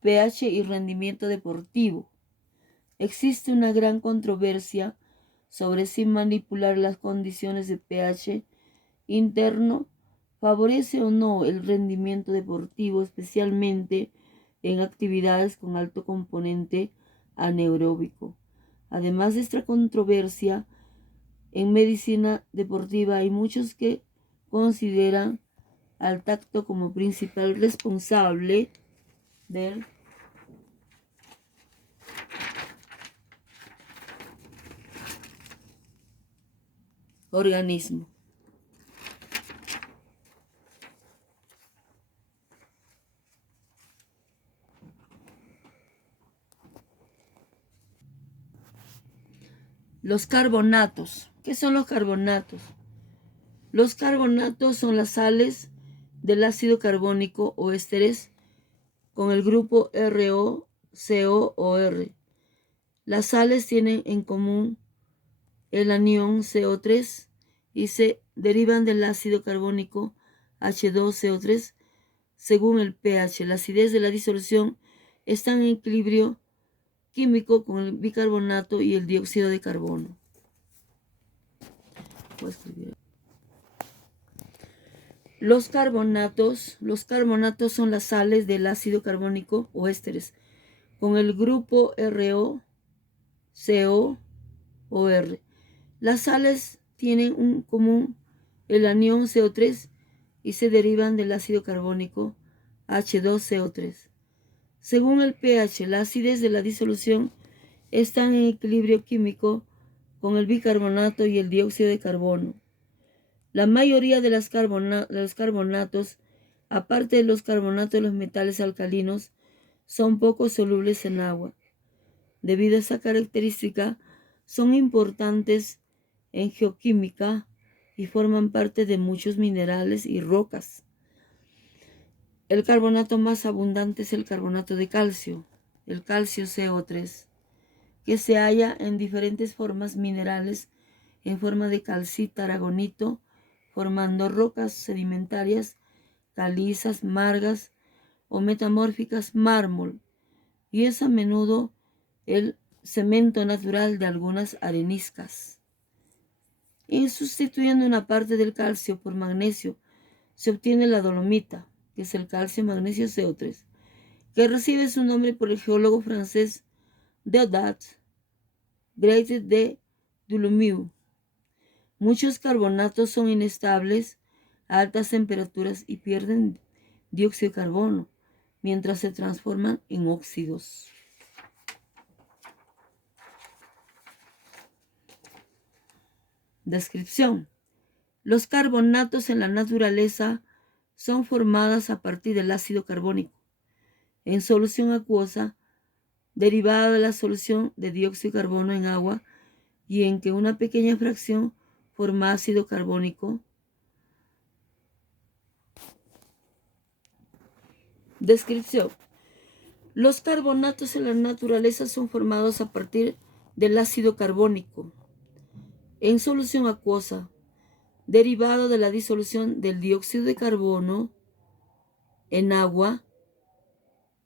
pH y rendimiento deportivo. Existe una gran controversia sobre si manipular las condiciones de pH interno favorece o no el rendimiento deportivo, especialmente en actividades con alto componente anaeróbico. Además de esta controversia, en medicina deportiva hay muchos que consideran al tacto como principal responsable del organismo. Los carbonatos. ¿Qué son los carbonatos? Los carbonatos son las sales del ácido carbónico o ésteres con el grupo ROCOOR. Las sales tienen en común el anión CO3 y se derivan del ácido carbónico H2CO3 según el pH. La acidez de la disolución está en equilibrio químico con el bicarbonato y el dióxido de carbono. Los carbonatos son las sales del ácido carbónico o ésteres con el grupo ROCOOR. Las sales tienen en común el anión CO3 y se derivan del ácido carbónico H2CO3. Según el pH, la acidez de la disolución está en equilibrio químico con el bicarbonato y el dióxido de carbono. La mayoría de los carbonatos, aparte de los carbonatos de los metales alcalinos, son poco solubles en agua. Debido a esa característica, son importantes en geoquímica y forman parte de muchos minerales y rocas. El carbonato más abundante es el carbonato de calcio, el calcio CO3, que se halla en diferentes formas minerales en forma de calcita, aragonito, formando rocas sedimentarias, calizas, margas o metamórficas, mármol, y es a menudo el cemento natural de algunas areniscas. Y sustituyendo una parte del calcio por magnesio, se obtiene la dolomita, que es el calcio magnesio CO3, que recibe su nombre por el geólogo francés Deodat Grete de Dolomieu. Muchos carbonatos son inestables a altas temperaturas y pierden dióxido de carbono mientras se transforman en óxidos. Descripción. Los carbonatos en la naturaleza son formados a partir del ácido carbónico en solución acuosa derivada de la solución de dióxido de carbono en agua y en que una pequeña fracción forma ácido carbónico. Descripción. Los carbonatos en la naturaleza son formados a partir del ácido carbónico en solución acuosa derivado de la disolución del dióxido de carbono en agua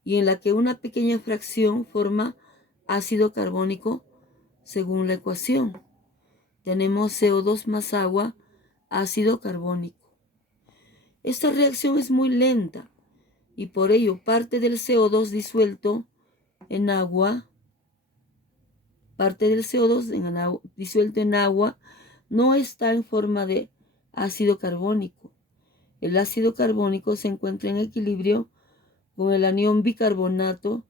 y en la que una pequeña fracción forma ácido carbónico según la ecuación. Tenemos CO2 más agua, ácido carbónico. Esta reacción es muy lenta y por ello parte del CO2 disuelto en agua, disuelto en agua no está en forma de ácido carbónico. El ácido carbónico se encuentra en equilibrio con el anión bicarbonato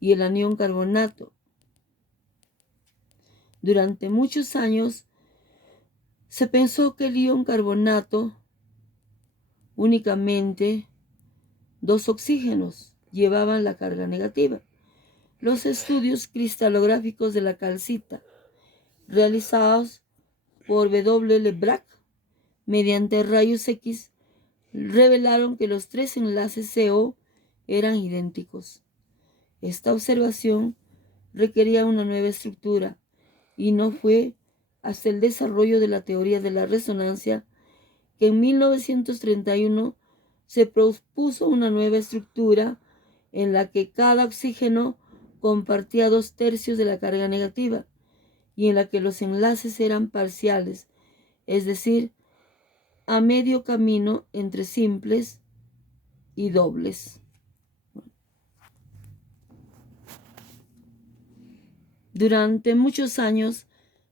y el anión carbonato. Durante muchos años se pensó que el ion carbonato, únicamente 2 oxígenos, llevaban la carga negativa. Los estudios cristalográficos de la calcita, realizados por W. Le Bracq mediante rayos X, revelaron que los 3 enlaces CO eran idénticos. Esta observación requería una nueva estructura y no fue hasta el desarrollo de la teoría de la resonancia que en 1931 se propuso una nueva estructura en la que cada oxígeno compartía 2/3 de la carga negativa y en la que los enlaces eran parciales, es decir, a medio camino entre simples y dobles. Durante muchos años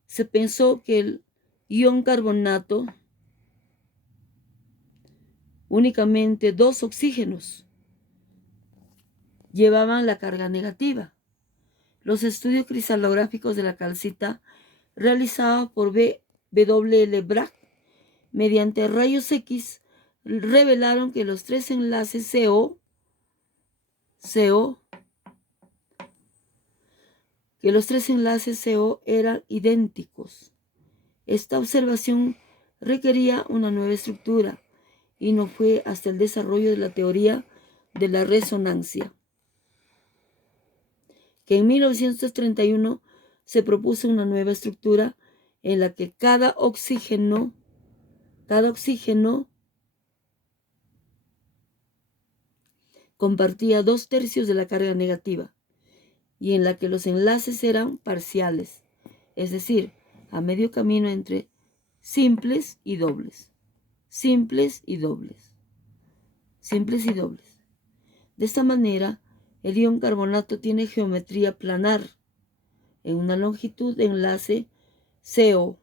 se pensó que el ion carbonato, únicamente 2 oxígenos, llevaban la carga negativa. Los estudios cristalográficos de la calcita realizados por W.L. Bragg mediante rayos X revelaron que los 3 enlaces CO eran idénticos. Esta observación requería una nueva estructura y no fue hasta el desarrollo de la teoría de la resonancia que en 1931 se propuso una nueva estructura en la que cada oxígeno compartía 2/3 de la carga negativa y en la que los enlaces eran parciales, es decir, a medio camino entre simples y dobles. De esta manera, el ion carbonato tiene geometría planar en una longitud de enlace CO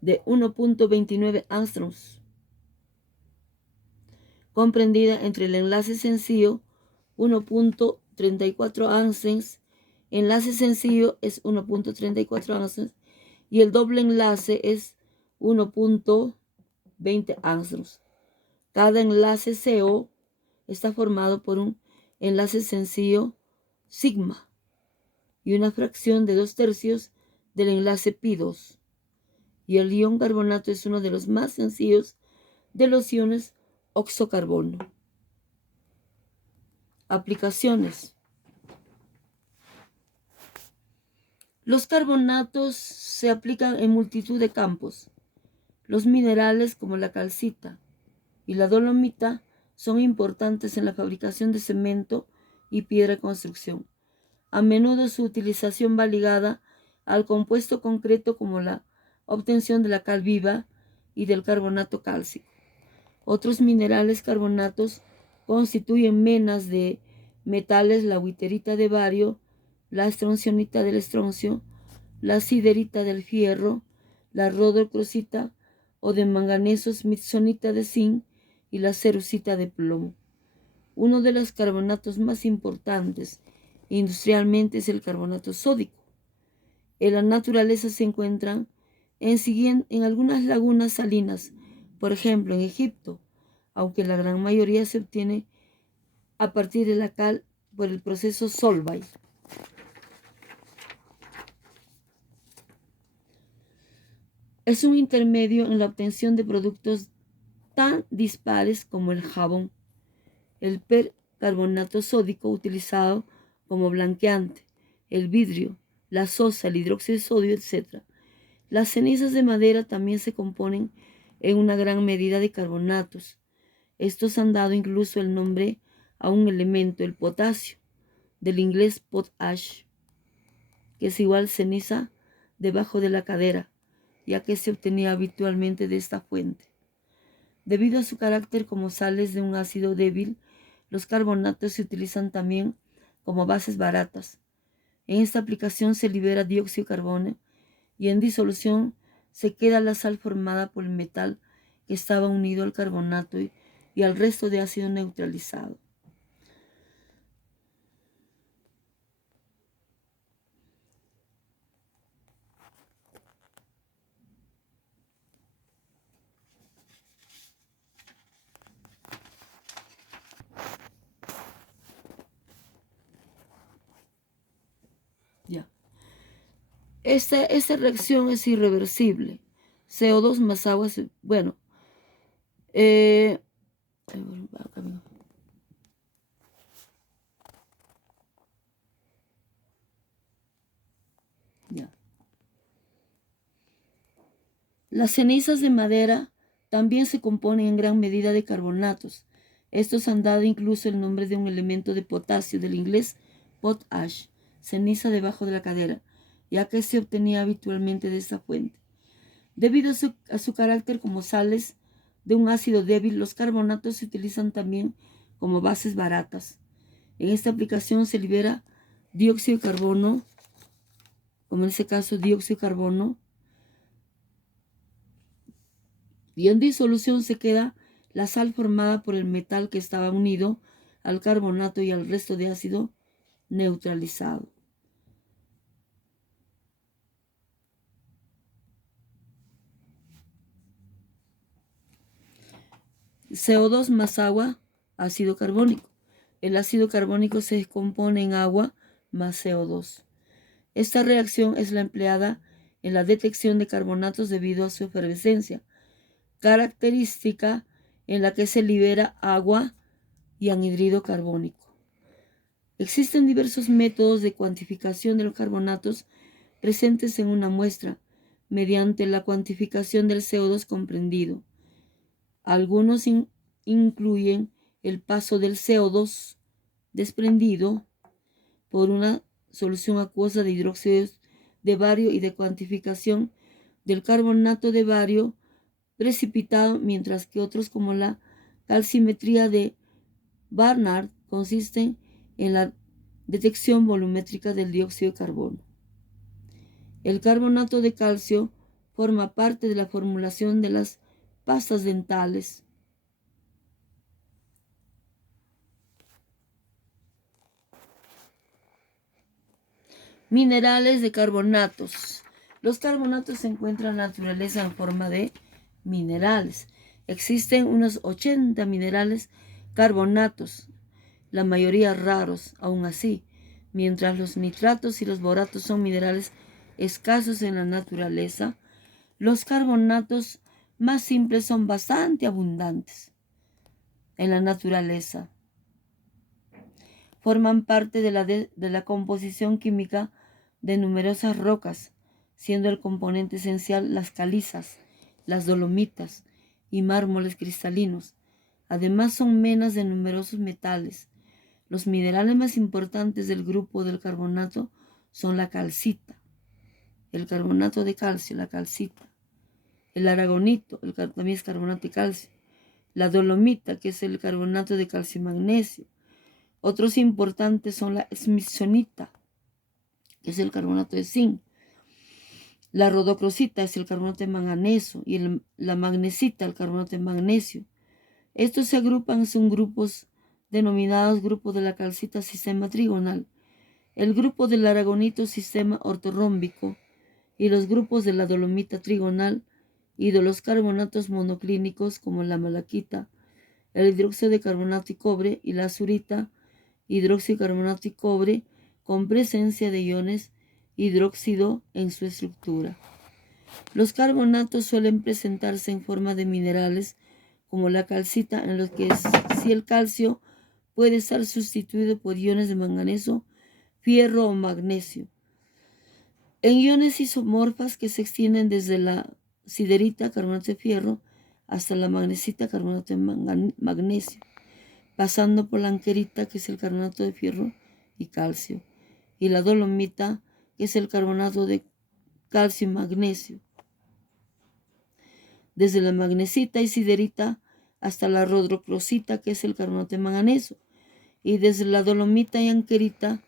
de 1.29 angstroms, comprendida entre el enlace sencillo 1.34 angstroms, enlace sencillo es 1.34 angstroms y el doble enlace es 1.20 angstroms. Cada enlace CO está formado por un enlace sencillo sigma y una fracción de 2/3 del enlace pi2. Y el ion carbonato es uno de los más sencillos de los iones oxocarbono. Aplicaciones. Los carbonatos se aplican en multitud de campos. Los minerales como la calcita y la dolomita son importantes en la fabricación de cemento y piedra de construcción. A menudo su utilización va ligada al compuesto concreto como la obtención de la cal viva y del carbonato cálcico. Otros minerales carbonatos constituyen menas de metales, la huiterita de bario, la estroncionita del estroncio, la siderita del fierro, la rodocrosita o de manganeso smithsonita de zinc y la cerucita de plomo. Uno de los carbonatos más importantes industrialmente es el carbonato sódico. En la naturaleza se encuentran en algunas lagunas salinas, por ejemplo en Egipto, aunque la gran mayoría se obtiene a partir de la cal por el proceso Solvay. Es un intermedio en la obtención de productos tan dispares como el jabón, el percarbonato sódico utilizado como blanqueante, el vidrio, la sosa, el hidróxido de sodio, etc. Las cenizas de madera también se componen en una gran medida de carbonatos. Estos han dado incluso el nombre a un elemento, el potasio, del inglés potash, que es igual ceniza debajo de la cadera, ya que se obtenía habitualmente de esta fuente. Debido a su carácter como sales de un ácido débil, los carbonatos se utilizan también como bases baratas. En esta aplicación se libera dióxido de carbono y en disolución se queda la sal formada por el metal que estaba unido al carbonato y al resto de ácido neutralizado. Ya. Esta reacción es irreversible. CO2 más agua, bueno, ya. Las cenizas de madera también se componen en gran medida de carbonatos. Estos han dado incluso el nombre de un elemento de potasio, del inglés potash, ceniza debajo de la cadera, ya que se obtenía habitualmente de esta fuente. Debido a su carácter como sales de un ácido débil, los carbonatos se utilizan también como bases baratas. En esta aplicación se libera dióxido de carbono, como en este caso dióxido de carbono, y en disolución se queda la sal formada por el metal que estaba unido al carbonato y al resto de ácido neutralizado. CO2 más agua, ácido carbónico. El ácido carbónico se descompone en agua más CO2. Esta reacción es la empleada en la detección de carbonatos debido a su efervescencia, característica en la que se libera agua y anhidrido carbónico. Existen diversos métodos de cuantificación de los carbonatos presentes en una muestra mediante la cuantificación del CO2 comprendido. Algunos incluyen el paso del CO2 desprendido por una solución acuosa de hidróxidos de bario y de cuantificación del carbonato de bario precipitado, mientras que otros, como la calcimetría de Barnard, consisten en la detección volumétrica del dióxido de carbono. El carbonato de calcio forma parte de la formulación de las pastas dentales. Minerales de carbonatos. Los carbonatos se encuentran en la naturaleza en forma de minerales. Existen unos 80 minerales carbonatos, la mayoría raros, aún así, mientras los nitratos y los boratos son minerales escasos en la naturaleza. Los carbonatos más simples son bastante abundantes en la naturaleza. Forman parte de la composición química de numerosas rocas, siendo el componente esencial las calizas, las dolomitas y mármoles cristalinos. Además son menas de numerosos metales. Los minerales más importantes del grupo del carbonato son la calcita, el carbonato de calcio, la calcita, el aragonito, también es carbonato de calcio, la dolomita, que es el carbonato de calcio y magnesio. Otros importantes son la smithsonita, que es el carbonato de zinc, la rodocrosita es el carbonato de manganeso y la magnesita, el carbonato de magnesio. Estos se agrupan en subgrupos denominados grupos de la calcita sistema trigonal, el grupo del aragonito sistema ortorrómbico y los grupos de la dolomita trigonal y de los carbonatos monoclínicos como la malaquita, el hidróxido de carbonato y cobre y la azurita, hidróxido de carbonato y cobre con presencia de iones hidróxido en su estructura. Los carbonatos suelen presentarse en forma de minerales como la calcita, en los que si el calcio puede ser sustituido por iones de manganeso, fierro o magnesio. En iones isomorfas que se extienden desde la siderita, carbonato de fierro, hasta la magnesita, carbonato de magnesio, pasando por la ankerita, que es el carbonato de fierro y calcio, y la dolomita, que es el carbonato de calcio y magnesio. Desde la magnesita y siderita hasta la rodocrosita, que es el carbonato de manganeso, y desde la dolomita y ankerita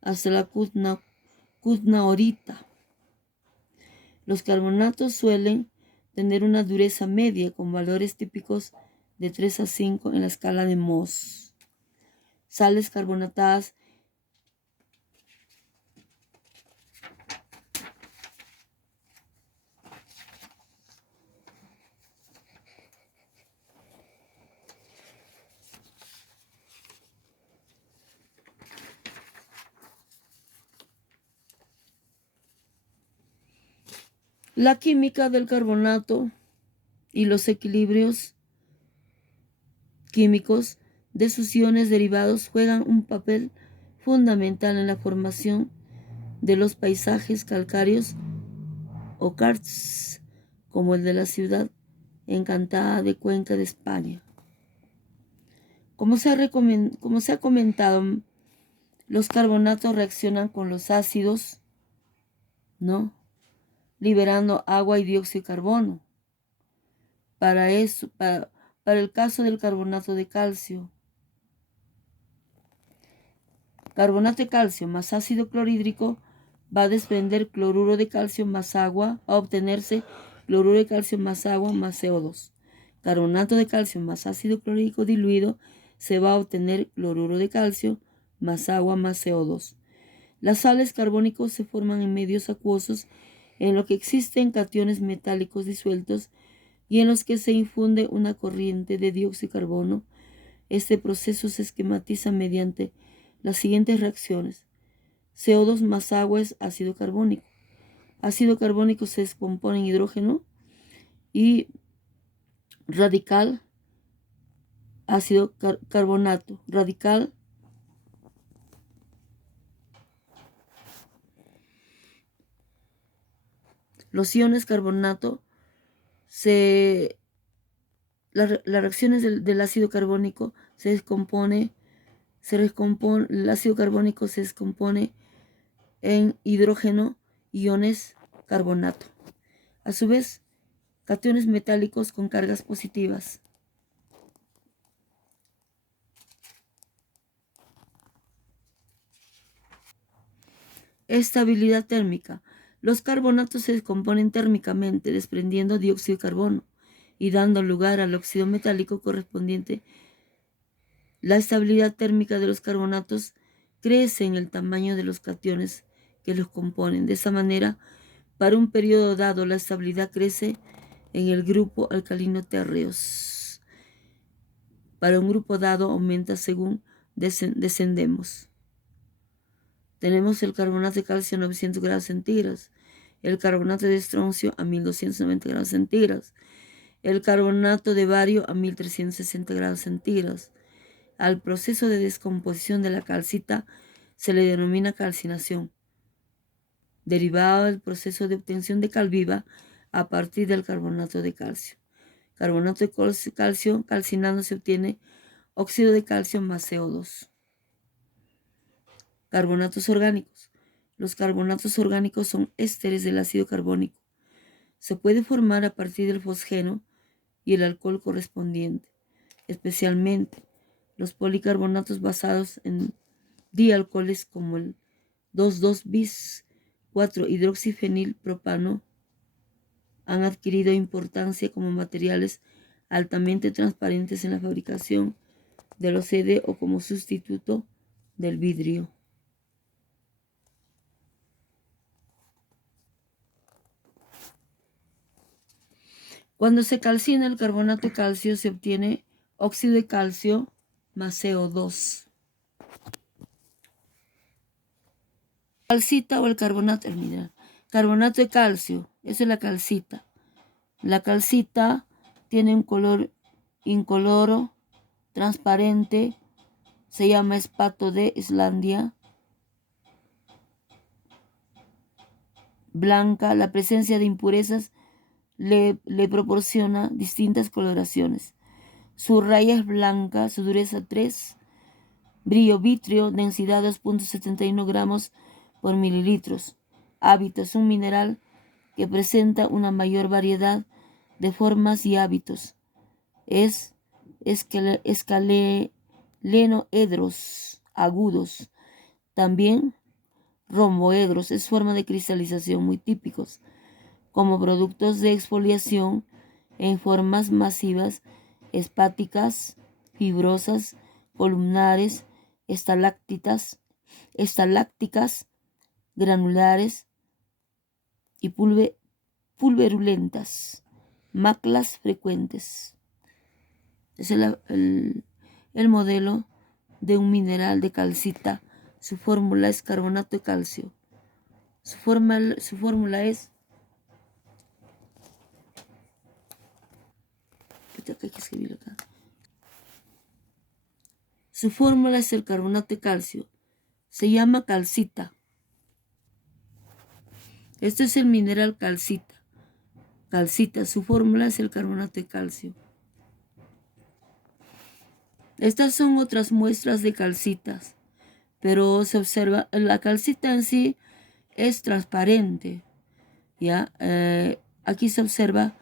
hasta la cutnaorita. Los carbonatos suelen tener una dureza media con valores típicos de 3 a 5 en la escala de Mohs. Sales carbonatadas La química del carbonato y los equilibrios químicos de sus iones derivados juegan un papel fundamental en la formación de los paisajes calcáreos o karsts, como el de la ciudad encantada de Cuenca de España. Como se ha comentado, los carbonatos reaccionan con los ácidos, ¿no? Liberando agua y dióxido de carbono. Para el caso del carbonato de calcio, carbonato de calcio más ácido clorhídrico va a desprender cloruro de calcio más agua, a obtenerse cloruro de calcio más agua más CO2. Carbonato de calcio más ácido clorhídrico diluido se va a obtener cloruro de calcio más agua más CO2. Las sales carbónicos se forman en medios acuosos en los que existen cationes metálicos disueltos y en los que se infunde una corriente de dióxido de carbono. Este proceso se esquematiza mediante las siguientes reacciones. CO2 más agua es ácido carbónico. Ácido carbónico se descompone en hidrógeno y radical, ácido carbonato, radical, los iones carbonato, las reacciones del ácido carbónico el ácido carbónico se descompone en hidrógeno, iones carbonato. A su vez, cationes metálicos con cargas positivas. Estabilidad térmica. Los carbonatos se descomponen térmicamente, desprendiendo dióxido de carbono y dando lugar al óxido metálico correspondiente. La estabilidad térmica de los carbonatos crece en el tamaño de los cationes que los componen. De esa manera, para un periodo dado, la estabilidad crece en el grupo alcalino térreos. Para un grupo dado, aumenta según descendemos. Tenemos el carbonato de calcio a 900 grados centígrados, el carbonato de estroncio a 1290 grados centígrados, el carbonato de bario a 1360 grados centígrados. Al proceso de descomposición de la calcita se le denomina calcinación, derivado del proceso de obtención de cal viva a partir del carbonato de calcio. Carbonato de calcio calcinando se obtiene óxido de calcio más CO2. Carbonatos orgánicos. Los carbonatos orgánicos son ésteres del ácido carbónico. Se puede formar a partir del fosgeno y el alcohol correspondiente, especialmente los policarbonatos basados en dialcoholes como el 2,2-bis 4-hidroxifenilpropano han adquirido importancia como materiales altamente transparentes en la fabricación del OCD o como sustituto del vidrio. Cuando se calcina el carbonato de calcio se obtiene óxido de calcio más CO2. Calcita o el carbonato, el mineral. Carbonato de calcio, esa es la calcita. La calcita tiene un color incoloro, transparente, se llama espato de Islandia. Blanca, la presencia de impurezas le proporciona distintas coloraciones. Su raya es blanca, su dureza 3, brillo vítreo, densidad 2,71 gramos por mililitros. Hábito es un mineral que presenta una mayor variedad de formas y hábitos. Es escalenoedros agudos. También romboedros, es forma de cristalización muy típicos, como productos de exfoliación en formas masivas, espáticas, fibrosas, columnares, estalacticas, granulares y pulverulentas, maclas frecuentes. Es el modelo de un mineral de calcita. Su fórmula es carbonato de calcio. Su fórmula es hay que escribirlo acá. Su fórmula es el carbonato de calcio. Se llama calcita. Este es el mineral calcita. Calcita, su fórmula es el carbonato de calcio. Estas son otras muestras de calcitas, pero se observa, la calcita en sí es transparente, ¿ya? Aquí se observa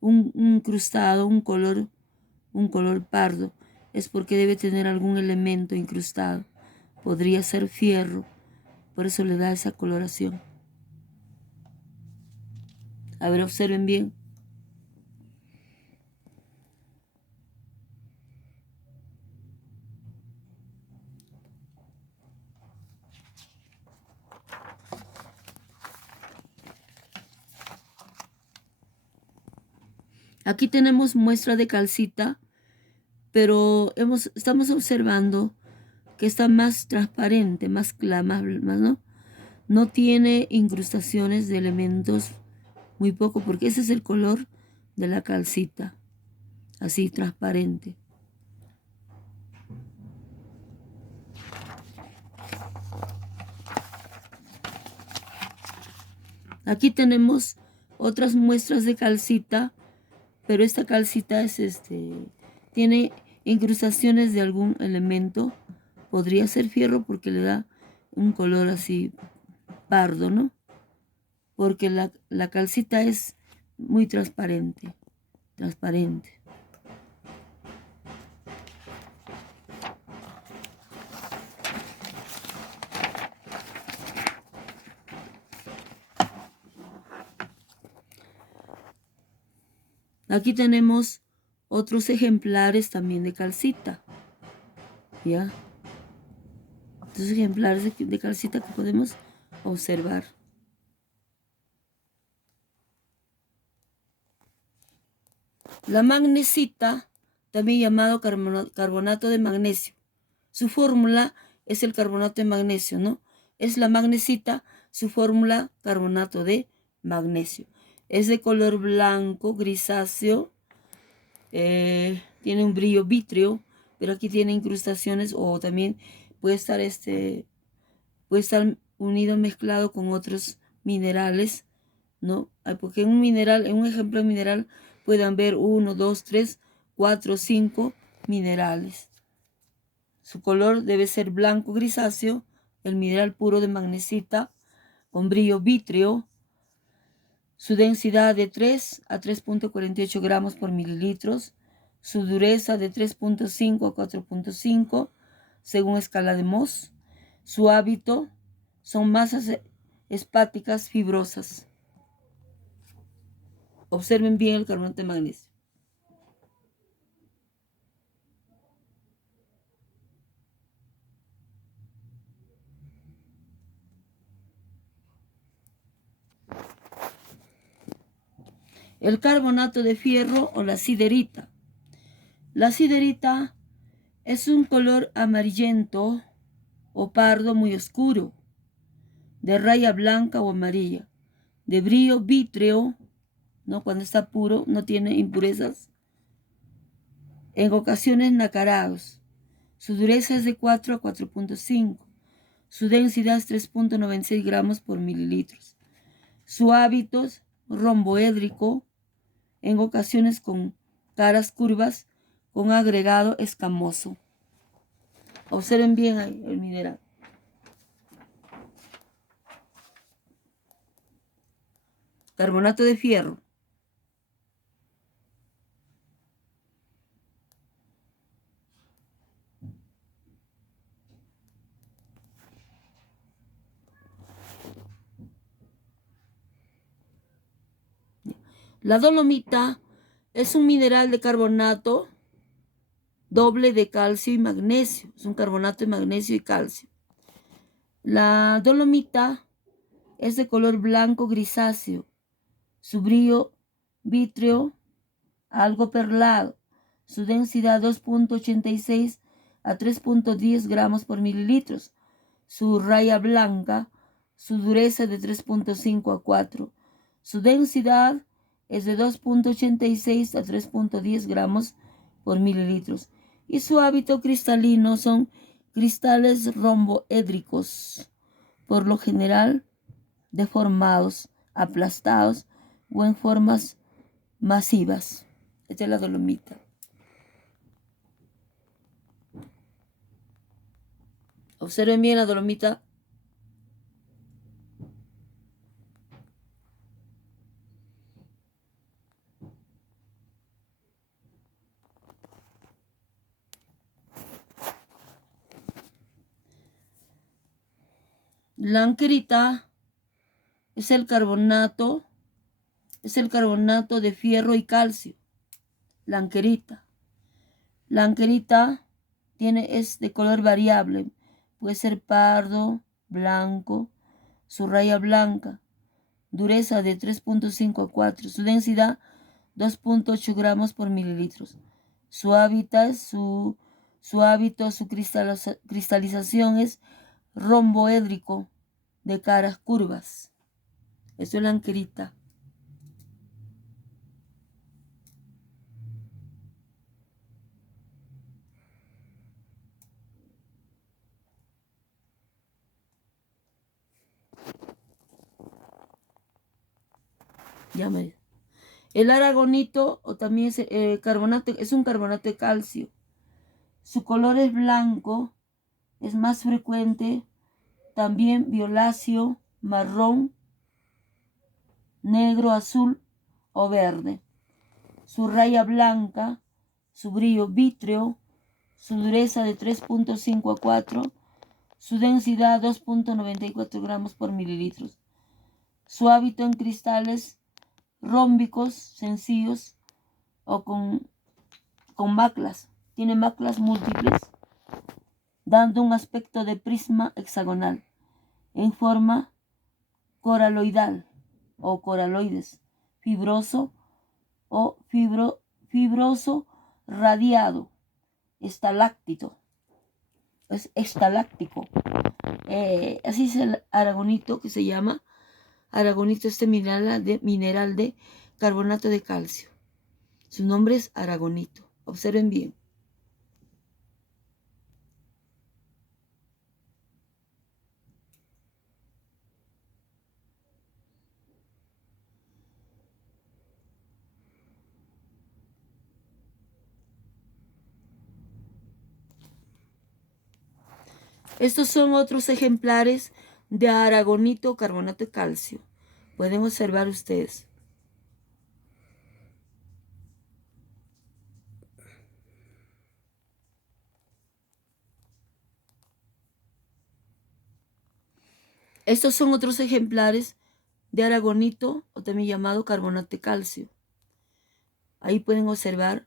un incrustado, un color pardo. Es porque debe tener algún elemento incrustado. Podría ser fierro, por eso le da esa coloración. A ver, observen bien. Aquí tenemos muestra de calcita, pero estamos observando que está más transparente, más clara, ¿no? No tiene incrustaciones de elementos, muy poco, porque ese es el color de la calcita, así transparente. Aquí tenemos otras muestras de calcita, pero esta calcita es tiene incrustaciones de algún elemento. Podría ser fierro porque le da un color así pardo, ¿no? Porque la calcita es muy transparente. Aquí tenemos otros ejemplares también de calcita, ¿ya? Otros ejemplares de calcita que podemos observar. La magnesita, también llamado carbonato de magnesio. Su fórmula es el carbonato de magnesio, ¿no? Es la magnesita, su fórmula carbonato de magnesio. Es de color blanco, grisáceo, tiene un brillo vítreo, pero aquí tiene incrustaciones o también puede estar unido, mezclado con otros minerales, ¿no? Porque en un ejemplo de mineral puedan ver 1, 2, 3, 4, 5 minerales. Su color debe ser blanco grisáceo, el mineral puro de magnesita, con brillo vítreo. Su densidad de 3 a 3.48 gramos por mililitros. Su dureza de 3.5 a 4.5 según escala de Mohs. Su hábito son masas espáticas fibrosas. Observen bien el carbonato de magnesio. El carbonato de fierro o la siderita. La siderita es un color amarillento o pardo muy oscuro, de raya blanca o amarilla, de brillo vítreo, ¿no? Cuando está puro, no tiene impurezas, en ocasiones nacarados. Su dureza es de 4 a 4.5. Su densidad es 3.96 gramos por mililitros. Su hábito es romboédrico, en ocasiones con caras curvas, con agregado escamoso. Observen bien ahí el mineral. Carbonato de fierro. La dolomita es un mineral de carbonato doble de calcio y magnesio. Es un carbonato de magnesio y calcio. La dolomita es de color blanco grisáceo. Su brillo vítreo algo perlado. Su densidad 2.86 a 3.10 gramos por mililitros. Su raya blanca. Su dureza de 3.5 a 4. Su densidad es de 2.86 a 3.10 gramos por mililitros. Y su hábito cristalino son cristales romboédricos, por lo general deformados, aplastados o en formas masivas. Esta es la dolomita. Observen bien la dolomita. La ankerita es el carbonato de fierro y calcio. La ankerita. La ankerita es de color variable. Puede ser pardo, blanco, su raya blanca. Dureza de 3.5 a 4. Su densidad 2.8 gramos por mililitros. Su hábitat, su cristalización es romboédrico de caras curvas. Esto es la ankerita. El aragonito o también es carbonato, es un carbonato de calcio. Su color es blanco, es más frecuente, también violáceo, marrón, negro, azul o verde. Su raya blanca, su brillo vítreo, su dureza de 3.5 a 4, su densidad 2.94 gramos por mililitros. Su hábito en cristales rómbicos sencillos o con maclas. Tiene maclas múltiples, dando un aspecto de prisma hexagonal en forma coraloidal o coraloides, fibroso o fibroso radiado, estaláctico. Es estaláctico. Así es el aragonito, que se llama aragonito, este mineral de carbonato de calcio. Su nombre es aragonito. Observen bien. Estos son otros ejemplares de aragonito carbonato de calcio. Pueden observar ustedes. Estos son otros ejemplares de aragonito, o también llamado carbonato de calcio. Ahí pueden observar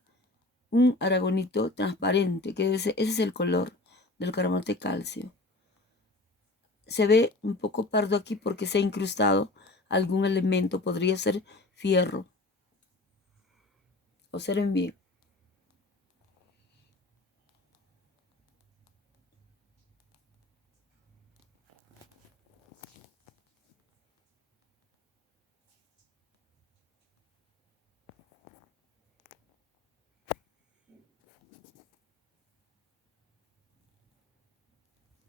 un aragonito transparente, que ese es el color del carbonato de calcio. Se ve un poco pardo aquí porque se ha incrustado algún elemento, podría ser fierro. Observen bien.